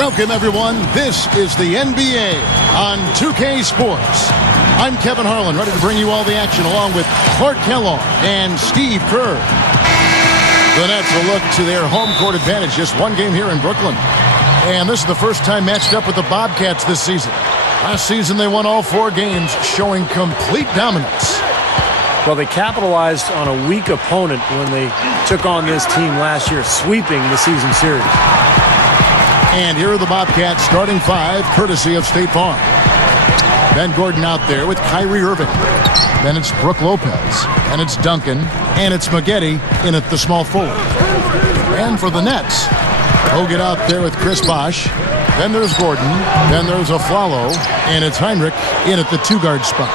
Welcome, everyone. This is the NBA on 2K Sports. I'm Kevin Harlan, ready to bring you all the action along with Clark Kellogg and Steve Kerr. The Nets will look to their home court advantage, just one game here in Brooklyn. And this is the first time matched up with the Bobcats this season. Last season, they won all 4 games, showing complete dominance. Well, they capitalized on a weak opponent when they took on this team last year, sweeping the season series. And here are the Bobcats starting 5, courtesy of State Farm. Ben Gordon out there with Kyrie Irving. Then it's Brook Lopez. And it's Duncan. And it's Maggette in at the small forward. And for the Nets, Hogan out there with Chris Bosh. Then there's Gordon. Then there's Aflalo. And it's Heinrich in at the 2-guard spot.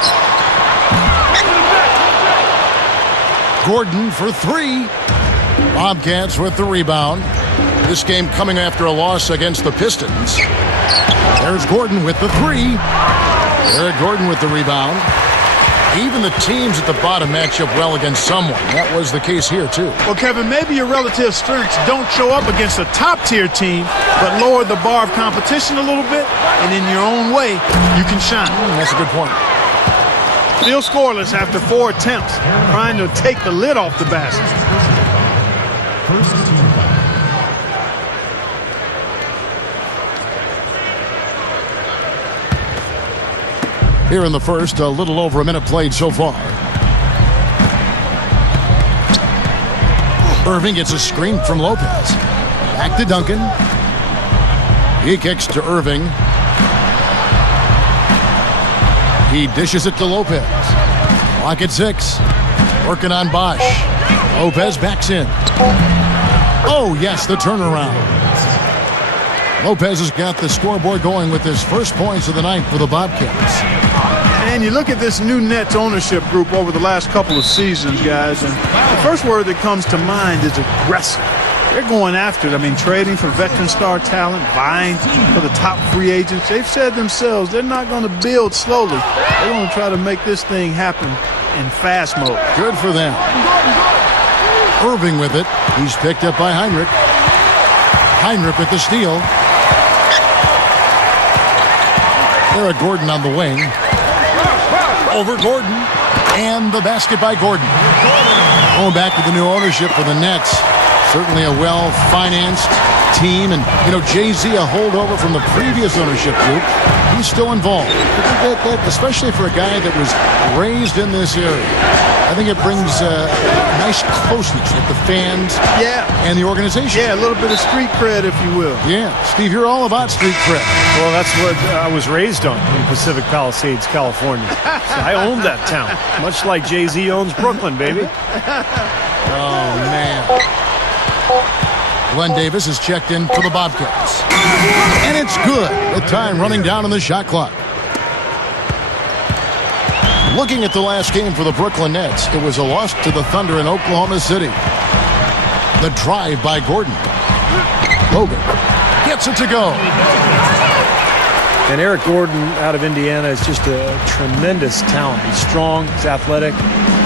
Gordon for 3. Bobcats with the rebound. This game coming after a loss against the Pistons. There's Gordon with the 3. Eric Gordon with the rebound. Even the teams at the bottom match up well against someone. That was the case here, too. Well, Kevin, maybe your relative strengths don't show up against a top-tier team, but lower the bar of competition a little bit, and in your own way, you can shine. That's a good point. Still scoreless after 4 attempts, trying to take the lid off the basket. Here in the first, a little over a minute played so far. Irving gets a screen from Lopez. Back to Duncan. He kicks to Irving. He dishes it to Lopez. Clock at 6. Working on Bosh. Lopez backs in. Oh, yes, the turnaround. Lopez has got the scoreboard going with his first points of the night for the Bobcats. And you look at this new Nets ownership group over the last couple of seasons, guys, and the first word that comes to mind is aggressive. They're going after it. I mean, trading for veteran star talent, buying for the top free agents. They've said themselves they're not going to build slowly. They're going to try to make this thing happen in fast mode. Good for them. Irving with it. He's picked up by Heinrich. Heinrich with the steal. Eric Gordon on the wing. Over Gordon. And the basket by Gordon. Going back to the new ownership for the Nets. Certainly a well-financed team. And, you know, Jay-Z, a holdover from the previous ownership group. He's still involved. Especially for a guy that was raised in this area. I think it brings a nice closeness with the fans and the organization. Yeah, a little bit of street cred, if you will. Yeah. Steve, you're all about street cred. Well, that's what I was raised on in Pacific Palisades, California. So I own that town, much like Jay-Z owns Brooklyn, baby. Oh, man. Glenn Davis is checked in for the Bobcats. And it's good. The time running down on the shot clock. Looking at the last game for the Brooklyn Nets, it was a loss to the Thunder in Oklahoma City. The drive by Gordon. Hogan gets it to go. And Eric Gordon out of Indiana is just a tremendous talent. He's strong, he's athletic,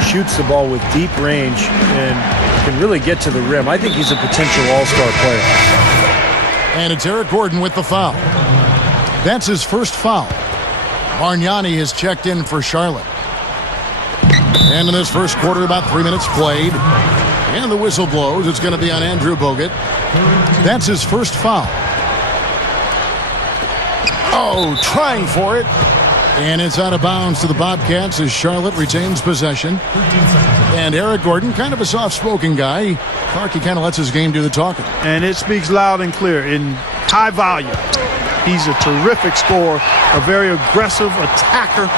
shoots the ball with deep range, and can really get to the rim. I think he's a potential all-star player. And it's Eric Gordon with the foul. That's his first foul. Bargnani has checked in for Charlotte. And in this first quarter, about 3 minutes played. And the whistle blows. It's going to be on Andrew Bogut. That's his first foul. Oh, trying for it. And it's out of bounds to the Bobcats as Charlotte retains possession. And Eric Gordon, kind of a soft-spoken guy. Clark, he kind of lets his game do the talking. And it speaks loud and clear in high volume. He's a terrific scorer, a very aggressive attacker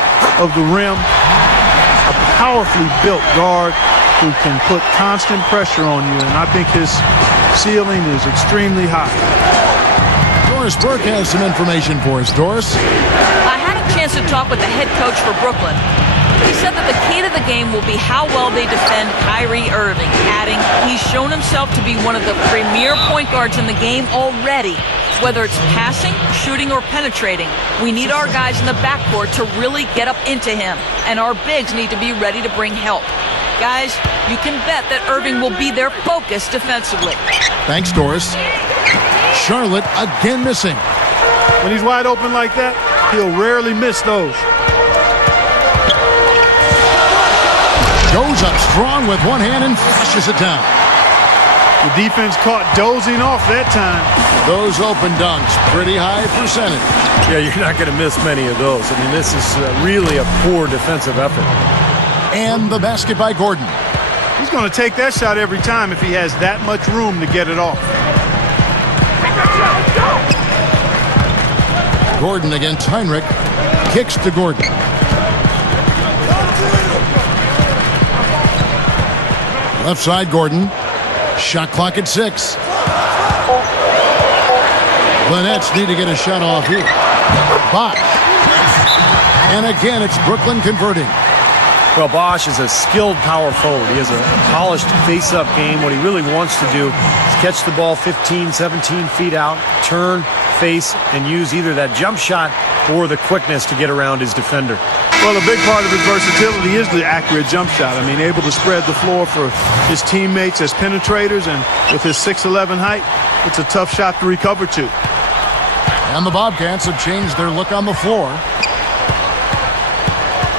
of the rim, a powerfully built guard who can put constant pressure on you, and I think his ceiling is extremely high. Doris Burke has some information for us. Doris? I had a chance to talk with the head coach for Brooklyn. He said that the key to the game will be how well they defend Kyrie Irving, adding he's shown himself to be one of the premier point guards in the game already. Whether it's passing, shooting, or penetrating, we need our guys in the backcourt to really get up into him, and our bigs need to be ready to bring help. Guys, you can bet that Irving will be their focus defensively. Thanks, Doris. Charlotte again missing. When he's wide open like that, he'll rarely miss those. Goes up strong with one hand and flushes it down. The defense caught dozing off that time. Those open dunks, pretty high percentage. Yeah, you're not going to miss many of those. I mean, this is really a poor defensive effort. And the basket by Gordon. He's going to take that shot every time if he has that much room to get it off. Gordon against Heinrich. Kicks to Gordon. Left side, Gordon. Shot clock at 6. The Nets need to get a shot off here. Bosh. And again, it's Brooklyn converting. Well, Bosh is a skilled power forward. He has a polished face-up game. What he really wants to do is catch the ball 15, 17 feet out, turn, face, and use either that jump shot or the quickness to get around his defender. Well, a big part of his versatility is the accurate jump shot. I mean, able to spread the floor for his teammates as penetrators, and with his 6'11" height, it's a tough shot to recover to. And the Bobcats have changed their look on the floor.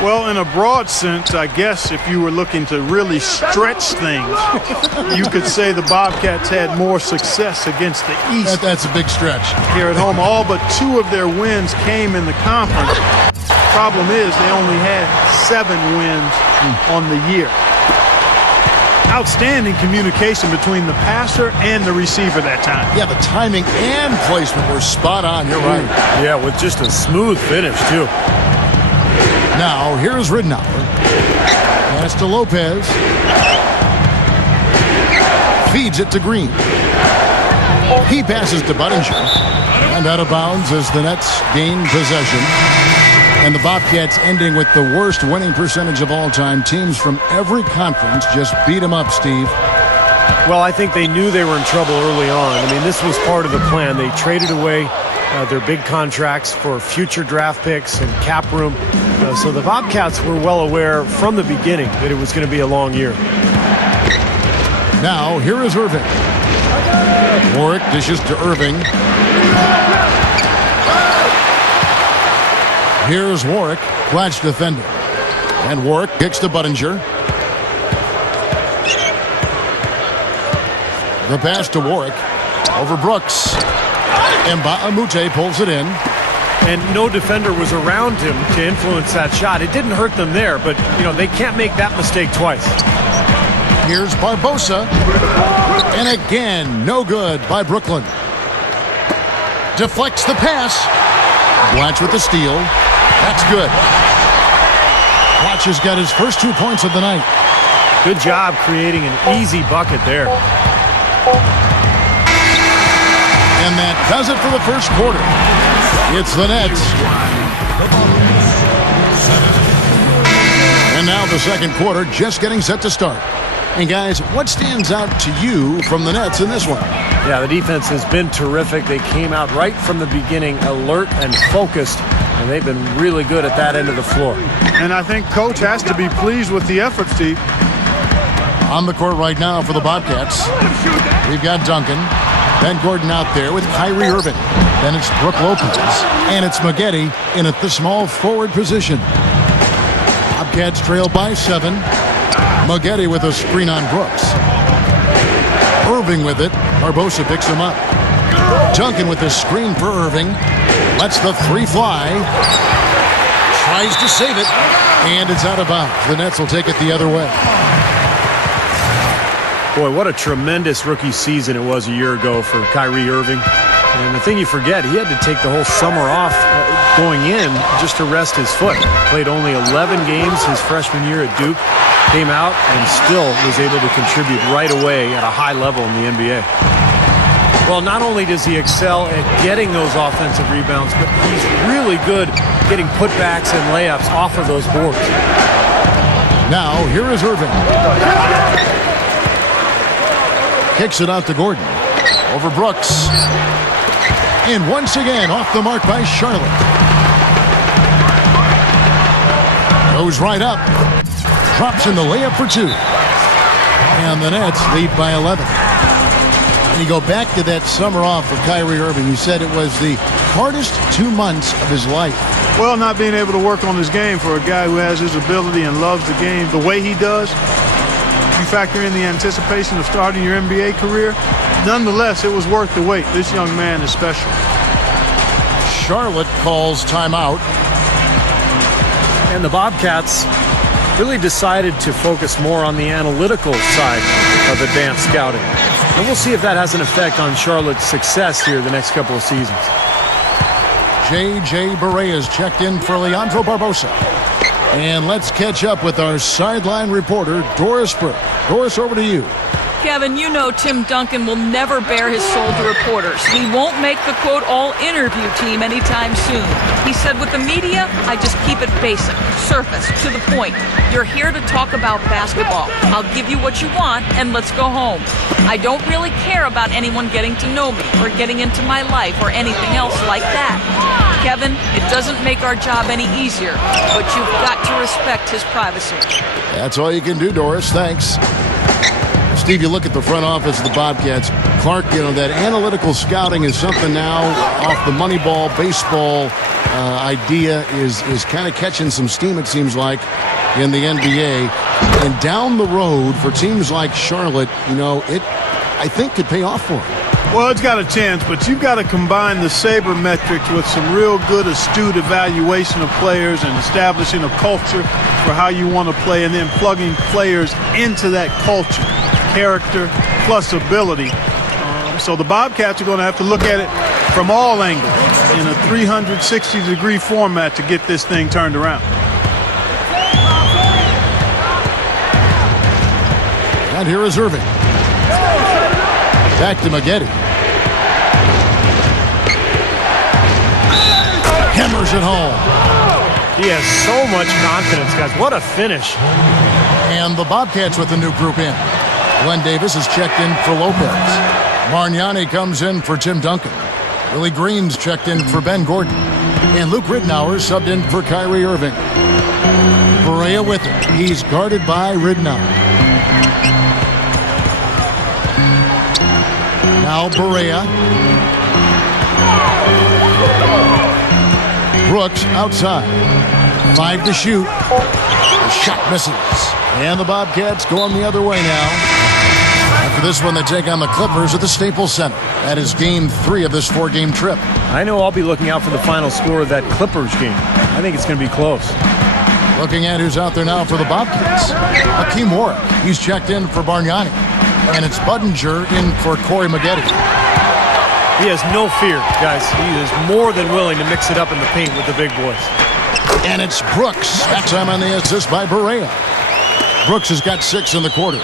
Well, in a broad sense, I guess if you were looking to really stretch things, you could say the Bobcats had more success against the East. That's a big stretch. Here at home, all but 2 of their wins came in the conference. Problem is, they only had 7 wins on the year. Outstanding communication between the passer and the receiver that time. Yeah, the timing and placement were spot on. You're right. Yeah, with just a smooth finish, too. Now, here's Ridnour. Pass to Lopez. Feeds it to Green. He passes to Budinger. And out of bounds as the Nets gain possession. And the Bobcats ending with the worst winning percentage of all time. Teams from every conference just beat them up, Steve. Well, I think they knew they were in trouble early on. I mean, this was part of the plan. They traded away their big contracts for future draft picks and cap room. So the Bobcats were well aware from the beginning that it was going to be a long year. Now, here is Irving. Warwick dishes to Irving. Here's Warwick, clutch defender. And Warwick kicks to Budinger. The pass to Warwick. Over Brooks. And Mbah-a-Moute pulls it in. And no defender was around him to influence that shot. It didn't hurt them there, but, you know, they can't make that mistake twice. Here's Barbosa. And again, no good by Brooklyn. Deflects the pass. Blatch with the steal. That's good. Blatch has got his first 2 points of the night. Good job creating an easy bucket there. And that does it for the first quarter. It's the Nets. And now the second quarter just getting set to start. And guys, what stands out to you from the Nets in this one? Yeah, the defense has been terrific. They came out right from the beginning, alert and focused, and they've been really good at that end of the floor. And I think Coach has to be pleased with the effort, Steve. On the court right now for the Bobcats, we've got Duncan. Ben Gordon out there with Kyrie Irving. Then it's Brook Lopez. And it's Maggette in at the small forward position. Bobcats trail by 7. Maggette with a screen on Brooks. Irving with it. Barbosa picks him up. Duncan with the screen for Irving. Lets the 3 fly. Tries to save it. And it's out of bounds. The Nets will take it the other way. Boy, what a tremendous rookie season it was a year ago for Kyrie Irving. And the thing you forget, he had to take the whole summer off going in just to rest his foot. Played only 11 games his freshman year at Duke. Came out and still was able to contribute right away at a high level in the NBA. Well, not only does he excel at getting those offensive rebounds, but he's really good getting putbacks and layups off of those boards. Now, here is Irving. Kicks it out to Gordon. Over Brooks. And once again, off the mark by Charlotte. Goes right up. Drops in the layup for 2. And the Nets lead by 11. And you go back to that summer off of Kyrie Irving. You said it was the hardest 2 months of his life. Well, not being able to work on his game for a guy who has his ability and loves the game the way he does. You factor in the anticipation of starting your NBA career. Nonetheless, it was worth the wait. This young man is special. Charlotte calls timeout. And the Bobcats really decided to focus more on the analytical side of advanced scouting. And we'll see if that has an effect on Charlotte's success here the next couple of seasons. J.J. Barea is checked in for Leandro Barbosa. And let's catch up with our sideline reporter, Doris Burke. Doris, over to you. Kevin, you know Tim Duncan will never bare his soul to reporters. He won't make the, quote, all-interview team anytime soon. He said with the media, I just keep it basic, surface, to the point. You're here to talk about basketball. I'll give you what you want, and let's go home. I don't really care about anyone getting to know me or getting into my life or anything else like that. Kevin, it doesn't make our job any easier, but you've got to respect his privacy. That's all you can do, Doris. Thanks. Steve, you look at the front office of the Bobcats. Clark, you know, that analytical scouting is something now off the Moneyball baseball idea is kind of catching some steam, it seems like, in the NBA. And down the road for teams like Charlotte, you know, it, I think, could pay off for them. Well, it's got a chance, but you've got to combine the sabermetrics with some real good, astute evaluation of players and establishing a culture for how you want to play and then plugging players into that culture. Character plus ability. So the Bobcats are going to have to look at it from all angles in a 360-degree format to get this thing turned around. And here is Irving. Back to Maggette. Hammers it home. He has so much confidence, guys. What a finish. And the Bobcats with a new group in. Glenn Davis is checked in for Lopez. Bargnani comes in for Tim Duncan. Willie Green's checked in for Ben Gordon. And Luke Ridnour subbed in for Kyrie Irving. Barea with it. He's guarded by Ridnour. Now Barea. Brooks outside. 5 to shoot. The shot misses. And the Bobcats going the other way now. After this one, they take on the Clippers at the Staples Center. That is game 3 of this 4-game trip. I know I'll be looking out for the final score of that Clippers game. I think it's going to be close. Looking at who's out there now for the Bobcats. Hakeem Warwick. He's checked in for Bargnani. And it's Budinger in for Corey Maggette. He has no fear, guys. He is more than willing to mix it up in the paint with the big boys. And it's Brooks. That time on the assist by Barea. Brooks has got 6 in the quarter.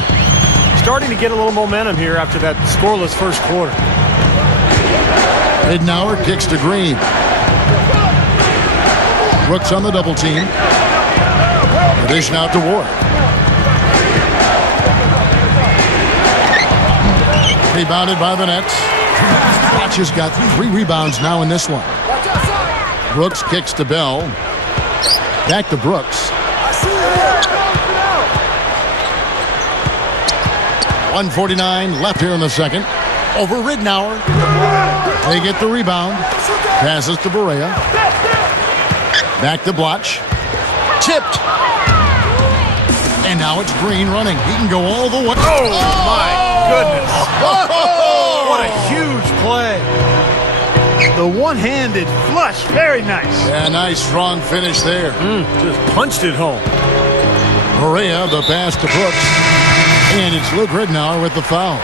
Starting to get a little momentum here after that scoreless first quarter. Ridnour kicks to Green. Brooks on the double team. The dish now to Ward. Rebounded by the Nets. Watch has got 3 rebounds now in this one. Brooks kicks to Bell. Back to Brooks. 1:49 left here in the second. Over Ridnour. They get the rebound. Passes to Barea. Back to Bloch. Tipped. And now it's Green running. He can go all the way. Oh, my goodness. What a huge play. The one-handed flush. Very nice. Yeah, nice strong finish there. Just punched it home. Barea, the pass to Brooks. And it's Luke Ridnour with the foul.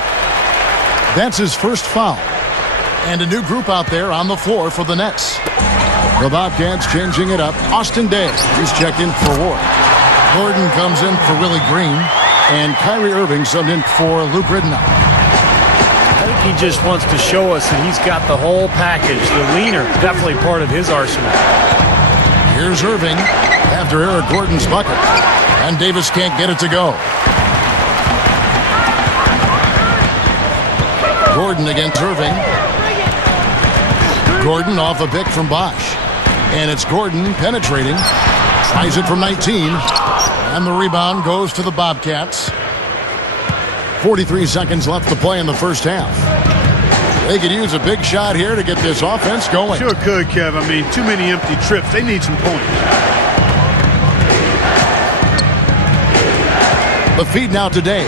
That's his first foul. And a new group out there on the floor for the Nets. The Bobcats changing it up. Austin Daye, he's checked in for Ward. Gordon comes in for Willie Green. And Kyrie Irving subbed in for Luke Ridnour. I think he just wants to show us that he's got the whole package. The leaner, definitely part of his arsenal. Here's Irving after Eric Gordon's bucket. And Davis can't get it to go. Gordon against Irving. Gordon off a pick from Bosch. And it's Gordon penetrating. Tries it from 19. And the rebound goes to the Bobcats. 43 seconds left to play in the first half. They could use a big shot here to get this offense going. Sure could, Kev. I mean, too many empty trips. They need some points. The feed now today.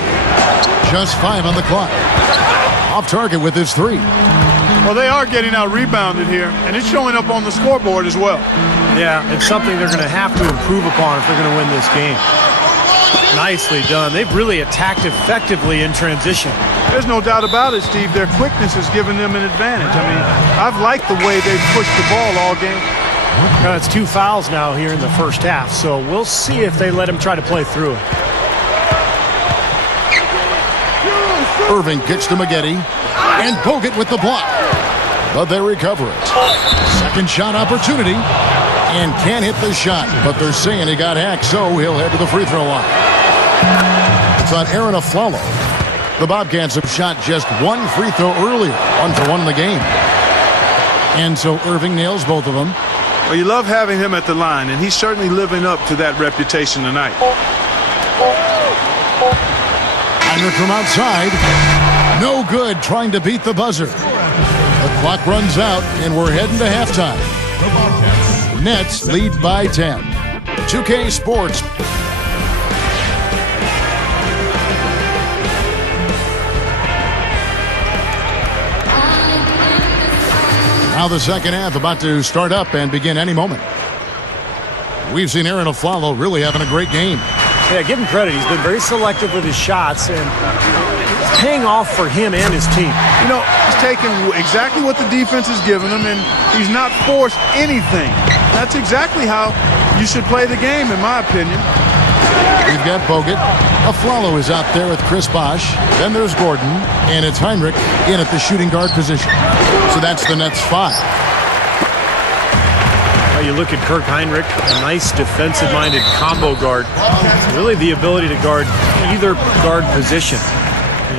Just 5 on the clock. Off target with his 3. Well, they are getting out rebounded here, and it's showing up on the scoreboard as well. Yeah, it's something they're going to have to improve upon if they're going to win this game. Nicely done. They've really attacked effectively in transition. There's no doubt about it, Steve. Their quickness has given them an advantage. I mean, I've liked the way they've pushed the ball all game. It's 2 fouls now here in the first half, so we'll see if they let him try to play through it. Irving kicks to Maggette, and Bogut with the block. But they recover it. Second shot opportunity, and can't hit the shot. But they're saying he got hacked, so he'll head to the free throw line. It's on Aaron Aflalo. The Bobcats have shot just 1 free throw earlier, 1 for 1 in the game. And so Irving nails both of them. Well, you love having him at the line, and he's certainly living up to that reputation tonight. Heinrich from outside. No good trying to beat the buzzer. The clock runs out, and we're heading to halftime. Nets lead by 10. 2K Sports. Now the second half about to start up and begin any moment. We've seen Aaron Aflalo really having a great game. Yeah, give him credit. He's been very selective with his shots, and it's paying off for him and his team. You know, he's taken exactly what the defense has given him, and he's not forced anything. That's exactly how you should play the game, in my opinion. We've got Bogut. Aflalo is out there with Chris Bosh. Then there's Gordon, and it's Heinrich in at the shooting guard position. So that's the Nets 5. Well, you look at Kirk Heinrich, a nice defensive-minded combo guard. Really the ability to guard either guard position.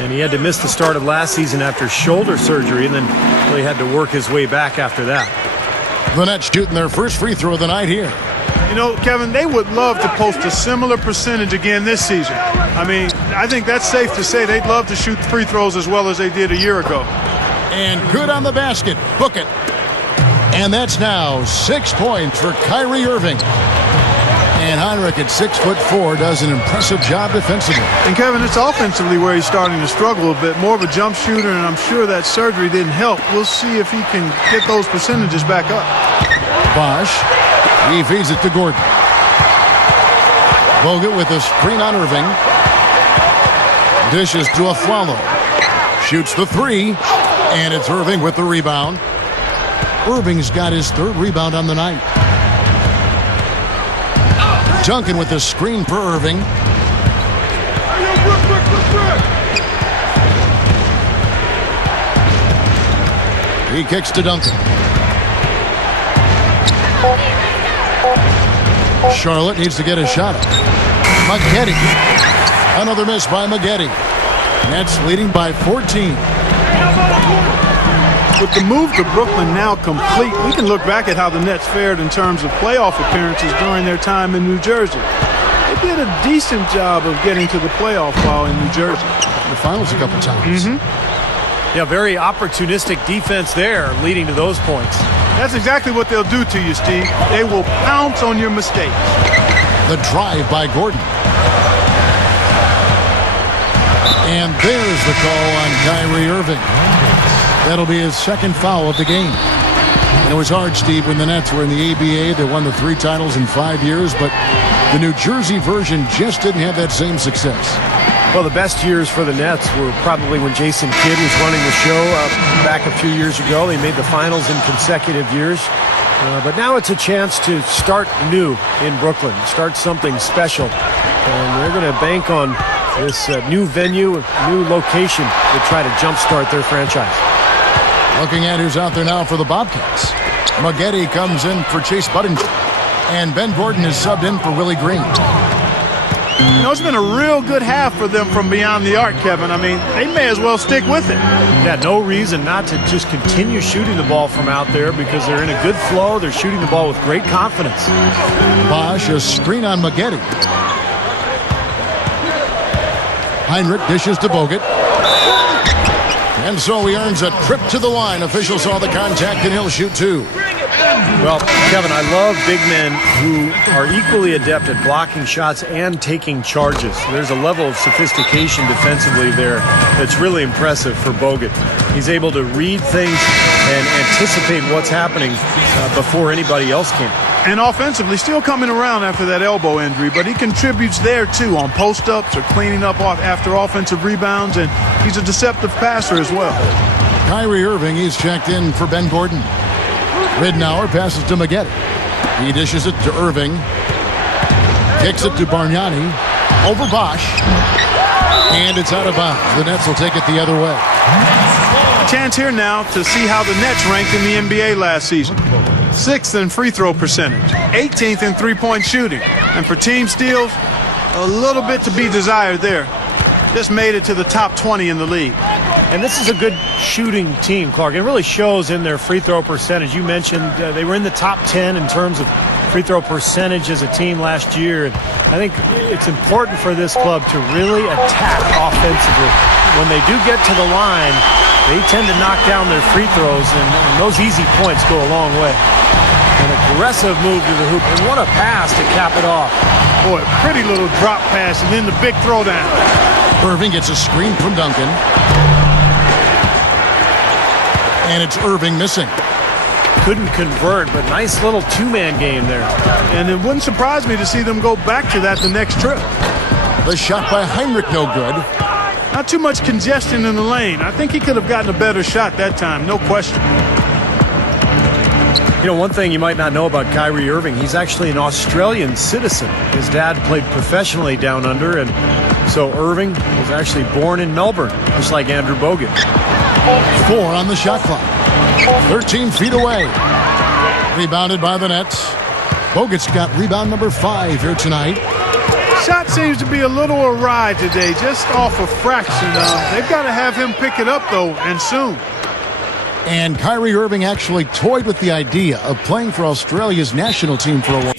And he had to miss the start of last season after shoulder surgery, and then really had to work his way back after that. The Nets shooting their first free throw of the night here. You know, Kevin, they would love to post a similar percentage again this season. I mean, I think that's safe to say they'd love to shoot free throws as well as they did a year ago. And good on the basket. Book it. And that's now 6 points for Kyrie Irving. And Heinrich at 6'4" does an impressive job defensively. And Kevin, it's offensively where he's starting to struggle a bit. More of a jump shooter, and I'm sure that surgery didn't help. We'll see if he can get those percentages back up. Bosh, he feeds it to Gordon. Bogut with a screen on Irving. Dishes to Aflalo. Shoots the 3, and it's Irving with the rebound. Irving's got his 3rd rebound on the night. Duncan with the screen for Irving. He kicks to Duncan. Charlotte needs to get a shot up. Maggette. Another miss by Maggette. Nets leading by 14. With the move to Brooklyn now complete, we can look back at how the Nets fared in terms of playoff appearances during their time in New Jersey. They did a decent job of getting to the playoff while in New Jersey. The finals a couple times. Yeah, very opportunistic defense there, leading to those points. That's exactly what they'll do to you, Steve. They will pounce on your mistakes. The drive by Gordon. And there's the call on Kyrie Irving. That'll be his 2nd foul of the game. And it was hard, Steve, when the Nets were in the ABA. They won the 3 titles in 5 years, but the New Jersey version just didn't have that same success. Well, the best years for the Nets were probably when Jason Kidd was running the show back a few years ago. They made the finals in consecutive years. But now it's a chance to start new in Brooklyn, start something special. And they're going to bank on this new venue, new location to try to jumpstart their franchise. Looking at who's out there now for the Bobcats. Maggette comes in for Chase Budinger. And Ben Gordon is subbed in for Willie Green. You know, it's been a real good half for them from beyond the arc, Kevin. I mean, they may as well stick with it. Yeah, no reason not to just continue shooting the ball from out there because they're in a good flow. They're shooting the ball with great confidence. Bosh, a screen on Maggette. Heinrich dishes to Bogut. And so he earns a trip to the line. Officials saw the contact, and he'll shoot two. Well, Kevin, I love big men who are equally adept at blocking shots and taking charges. There's a level of sophistication defensively there that's really impressive for Bogut. He's able to read things and anticipate what's happening before anybody else can. And offensively, still coming around after that elbow injury, but he contributes there, too, on post-ups or cleaning up after offensive rebounds, and he's a deceptive passer as well. Kyrie Irving, he's checked in for Ben Gordon. Ridnour passes to Maggette. He dishes it to Irving. Kicks it to Bargnani. Over Bosch. And it's out of bounds. The Nets will take it the other way. Chance here now to see how the Nets ranked in the NBA last season. 6th in free throw percentage, 18th in three-point shooting. And for team steals, a little bit to be desired there. Just made it to the top 20 in the league. And this is a good shooting team, Clark. It really shows in their free throw percentage. You mentioned they were in the top 10 in terms of free throw percentage as a team last year. And I think it's important for this club to really attack offensively. When they do get to the line, they tend to knock down their free throws, and those easy points go a long way. An aggressive move to the hoop, and what a pass to cap it off. Boy, pretty little drop pass, and then the big throwdown. Irving gets a screen from Duncan. And it's Irving missing. Couldn't convert, but nice little two-man game there. And it wouldn't surprise me to see them go back to that the next trip. The shot by Heinrich, no good. Not too much congestion in the lane. I think he could have gotten a better shot that time, no question. You know, one thing you might not know about Kyrie Irving, he's actually an Australian citizen. His dad played professionally down under, and so Irving was actually born in Melbourne, just like Andrew Bogut. 4 on the shot clock. 13 feet away. Rebounded by the Nets. Bogut's got rebound number 5 here tonight. Shot seems to be a little awry today, just off a fraction. They've got to have him pick it up, though, and soon. And Kyrie Irving actually toyed with the idea of playing for Australia's national team for a while.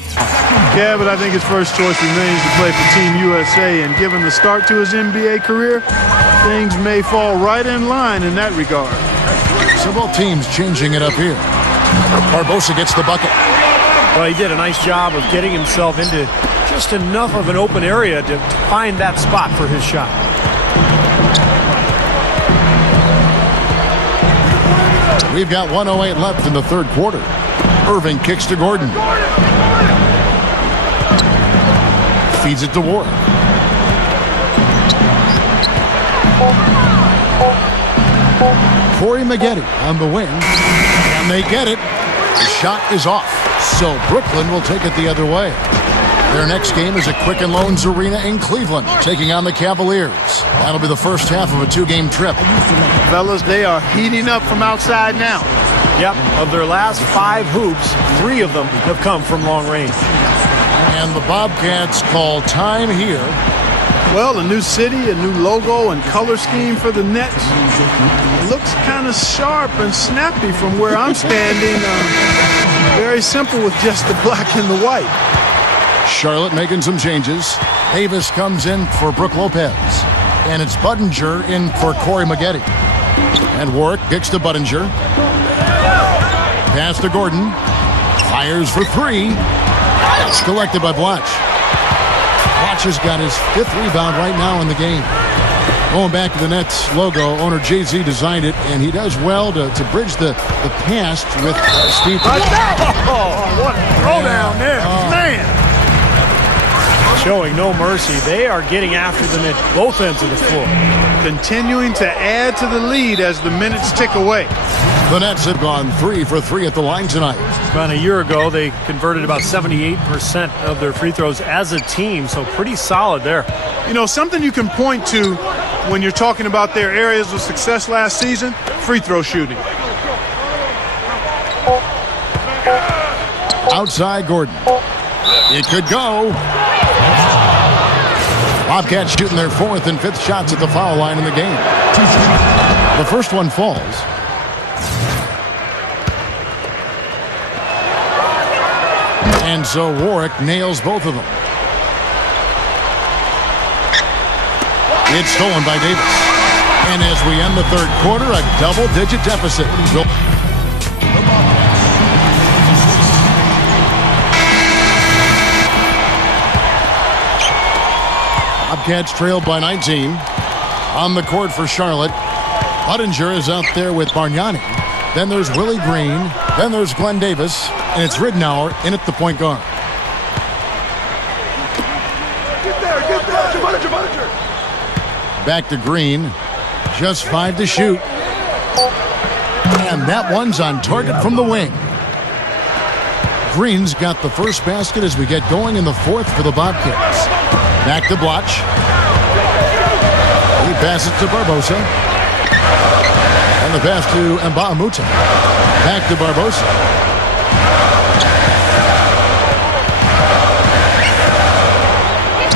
Yeah, but I think his first choice remains to play for Team USA, and given the start to his NBA career, things may fall right in line in that regard. So both teams changing it up here. Barbosa gets the bucket. Well, he did a nice job of getting himself into just enough of an open area to find that spot for his shot. We've got 1:08 left in the third quarter. Irving kicks to Gordon. Feeds it to Warren. Corey Maggette on the wing. And they get it. The shot is off. So Brooklyn will take it the other way. Their next game is at Quicken Loans Arena in Cleveland, taking on the Cavaliers. That'll be the first half of a 2-game trip. Fellas, they are heating up from outside now. Yep, of their last 5 hoops, 3 of them have come from long range. And the Bobcats call time here. Well, a new city, a new logo, and color scheme for the Nets. It looks kind of sharp and snappy from where I'm standing. Very simple with just the black and the white. Charlotte making some changes. Davis comes in for Brook Lopez. And it's Budinger in for Corey Maggette. And Warwick kicks to Budinger. Pass to Gordon. Fires for 3. That's collected by Blatch. Blatch has got his 5th rebound right now in the game. Going back to the Nets logo, owner Jay-Z designed it, and he does well to bridge the past with Steve. Oh, what a throwdown there. Man. Showing no mercy. They are getting after them at both ends of the floor. Continuing to add to the lead as the minutes tick away. The Nets have gone 3 for 3 at the line tonight. About a year ago, they converted about 78% of their free throws as a team, so pretty solid there. You know, something you can point to when you're talking about their areas of success last season, free throw shooting. Outside Gordon. It could go. Bobcats shooting their 4th and 5th shots at the foul line in the game. The first one falls. And so Warwick nails both of them. It's stolen by Davis. And as we end the third quarter, a double-digit deficit. Bobcats trailed by 19. On the court for Charlotte, Budinger is out there with Bargnani. Then there's Willie Green. Then there's Glenn Davis. And it's Ridnour in at the point guard. Back to Green. Just 5 to shoot. And that one's on target from the wing. Green's got the first basket as we get going in the fourth for the Bobcats. Back to Bloch. He passes to Barbosa. And the pass to Mbah-a-Moute. Back to Barbosa.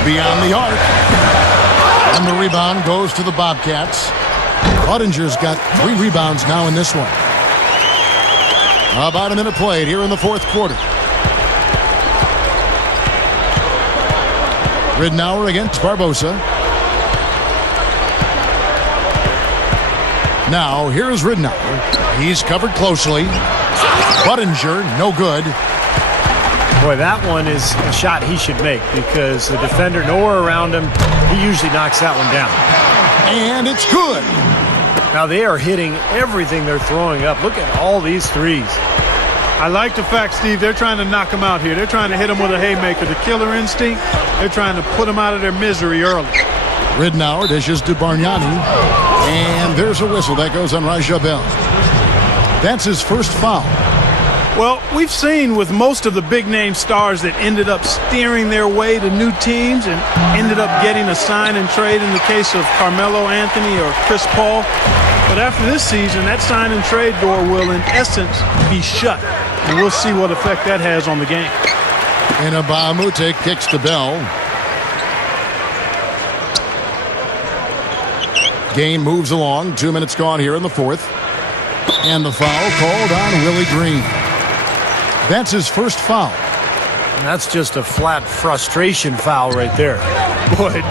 Beyond the arc. And the rebound goes to the Bobcats. Budinger's got 3 rebounds now in this one. About a minute played here in the fourth quarter. Ridnour against Barbosa. Now, here's Ridnour. He's covered closely. Budinger, no good. Boy, that one is a shot he should make because the defender nowhere around him, he usually knocks that one down. And it's good. Now they are hitting everything they're throwing up. Look at all these threes. I like the fact, Steve, they're trying to knock him out here. They're trying to hit him with a haymaker. The killer instinct, they're trying to put him out of their misery early. Ridnour dishes to Bargnani. And there's a whistle. That goes on Raja Bell. That's his first foul. Well, we've seen with most of the big-name stars that ended up steering their way to new teams and ended up getting a sign and trade in the case of Carmelo Anthony or Chris Paul. But after this season, that sign and trade door will, in essence, be shut. And we'll see what effect that has on the game. And Mbah-a-Moute kicks to Bell. Game moves along. 2 minutes gone here in the fourth. And the foul called on Willie Green. That's his first foul. And that's just a flat frustration foul right there. Boy,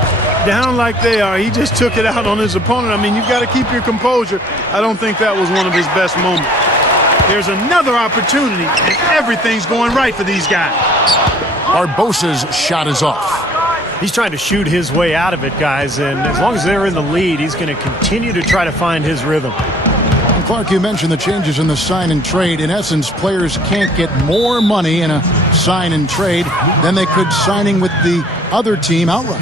down like they are, he just took it out on his opponent. I mean, you've got to keep your composure. I don't think that was one of his best moments. There's another opportunity, and everything's going right for these guys. Barbosa's shot is off. He's trying to shoot his way out of it, guys, and as long as they're in the lead, he's going to continue to try to find his rhythm. Clark, you mentioned the changes in the sign and trade. In essence, players can't get more money in a sign and trade than they could signing with the other team outright.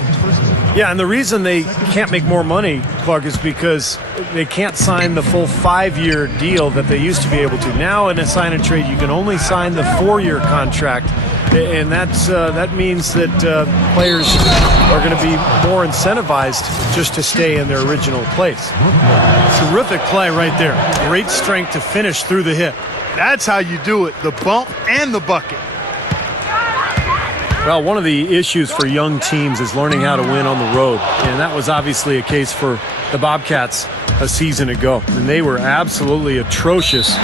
Yeah, and the reason they can't make more money, Clark, is because they can't sign the full 5-year deal that they used to be able to. Now in a sign and trade, you can only sign the 4-year contract. And that means that players are going to be more incentivized just to stay in their original place. Terrific play right there. Great strength to finish through the hit. That's how you do it, the bump and the bucket. Well, one of the issues for young teams is learning how to win on the road. And that was obviously a case for the Bobcats a season ago. And they were absolutely atrocious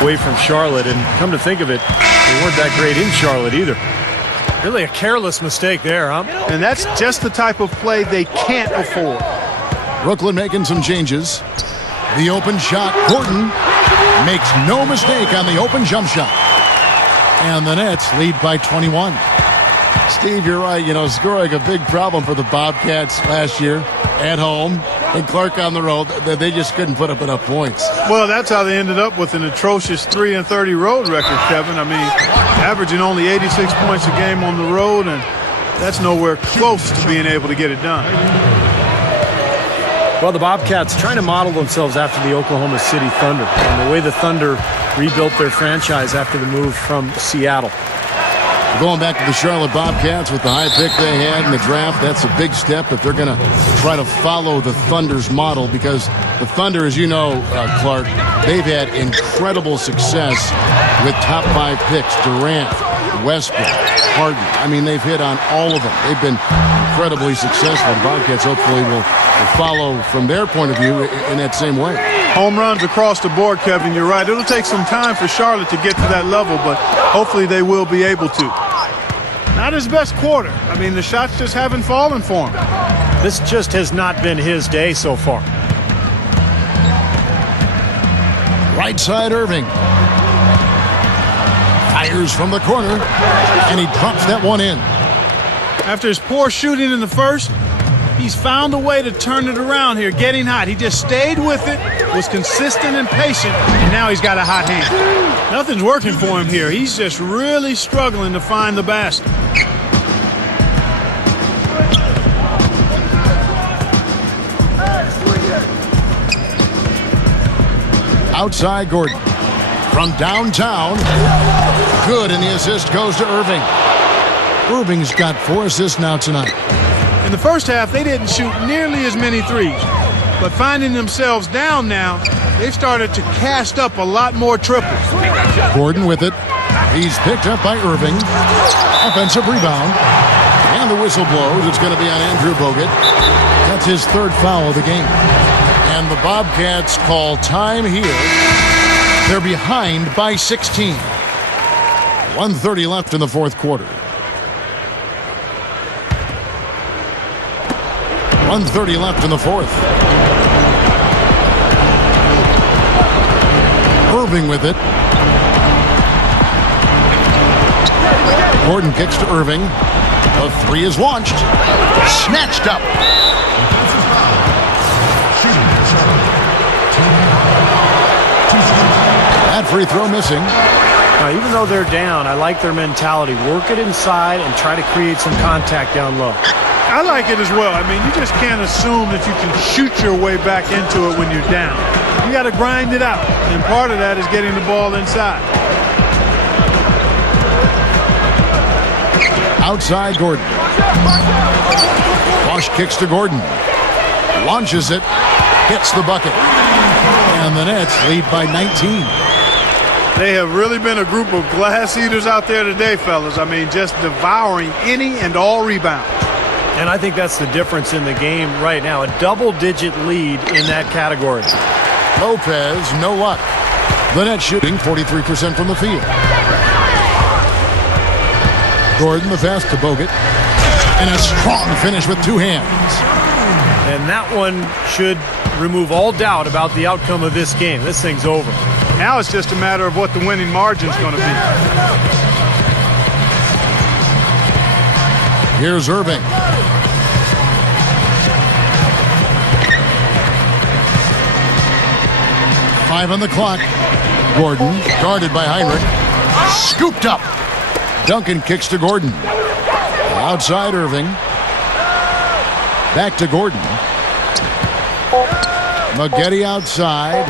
away from Charlotte. And come to think of it, they weren't that great in Charlotte either. Really a careless mistake there, huh? And that's just the type of play they can't afford. Brooklyn making some changes. The open shot. Gordon makes no mistake on the open jump shot. And the Nets lead by 21. Steve, you're right. You know, scoring a big problem for the Bobcats last year at home. And Clark on the road, they just couldn't put up enough points. Well, that's how they ended up with an atrocious 3-30 road record, Kevin. I mean, averaging only 86 points a game on the road, and that's nowhere close to being able to get it done. Well, the Bobcats trying to model themselves after the Oklahoma City Thunder and the way the Thunder rebuilt their franchise after the move from Seattle. Going back to the Charlotte Bobcats with the high pick they had in the draft, that's a big step if they're going to try to follow the Thunder's model, because the Thunder, as you know, Clark, they've had incredible success with top 5 picks. Durant, Westbrook, Harden. I mean, they've hit on all of them. They've been incredibly successful. The Bobcats hopefully will follow from their point of view in that same way. Home runs across the board, Kevin. You're right. It'll take some time for Charlotte to get to that level, but hopefully they will be able to. Not his best quarter. I mean, the shots just haven't fallen for him. This just has not been his day so far. Right side Irving. Fires from the corner, and he drops that one in. After his poor shooting in the first, he's found a way to turn it around here, getting hot. He just stayed with it, was consistent and patient, and now he's got a hot hand. Nothing's working for him here. He's just really struggling to find the basket. Outside Gordon. From downtown. Good, and the assist goes to Irving. Irving's got 4 assists now tonight. In the first half, they didn't shoot nearly as many threes. But finding themselves down now, they've started to cast up a lot more triples. Gordon with it. He's picked up by Irving. Offensive rebound. And the whistle blows. It's going to be on Andrew Bogut. That's his 3rd foul of the game. And the Bobcats call time here. They're behind by 16. 1:30 left in the 4th quarter. 1:30 left in the 4th. Irving with it. Gordon kicks to Irving. The 3 is launched. Snatched up. That free throw missing. Even though they're down, I like their mentality. Work it inside and try to create some contact down low. I like it as well. I mean, you just can't assume that you can shoot your way back into it when you're down. You got to grind it out, and part of that is getting the ball inside. Outside Gordon. Bosch kicks to Gordon. Launches it. Hits the bucket. And the Nets lead by 19. They have really been a group of glass eaters out there today, fellas. I mean, just devouring any and all rebounds. And I think that's the difference in the game right now. A double-digit lead in that category. Lopez, no luck. The Nets shooting 43% from the field. Gordon, the pass to Bogut. And a strong finish with 2 hands. And that one should remove all doubt about the outcome of this game. This thing's over. Now it's just a matter of what the winning margin's going to be. Here's Irving. Five on the clock. Gordon, guarded by Heinrich. Scooped up. Duncan kicks to Gordon. Outside Irving. Back to Gordon. Maggette outside.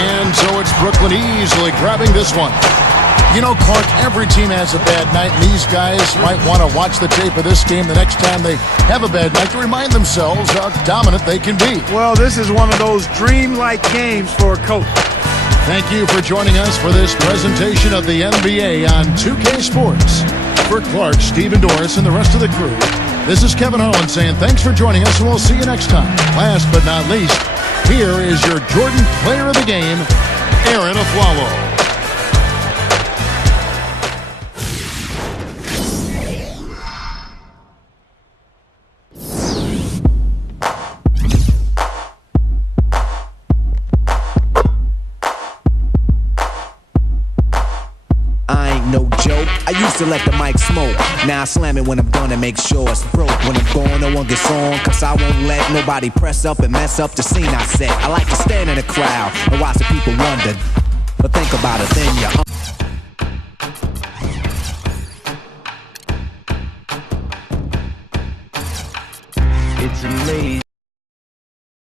And so it's Brooklyn easily grabbing this one. You know, Clark, every team has a bad night, and these guys might want to watch the tape of this game the next time they have a bad night to remind themselves how dominant they can be. Well, this is one of those dreamlike games for a coach. Thank you for joining us for this presentation of the NBA on 2K Sports. For Clark, Stephen Doris, and the rest of the crew, this is Kevin Harlan saying thanks for joining us, and we'll see you next time. Last but not least, here is your Jordan Player of the Game, Aaron Aflalo. I used to let the mic smoke. Now I slam it when I'm done and make sure it's broke. When I'm gone, no one gets on, cause I won't let nobody press up and mess up the scene I set. I like to stand in the crowd and watch the people wonder. But think about it, then you it's amazing.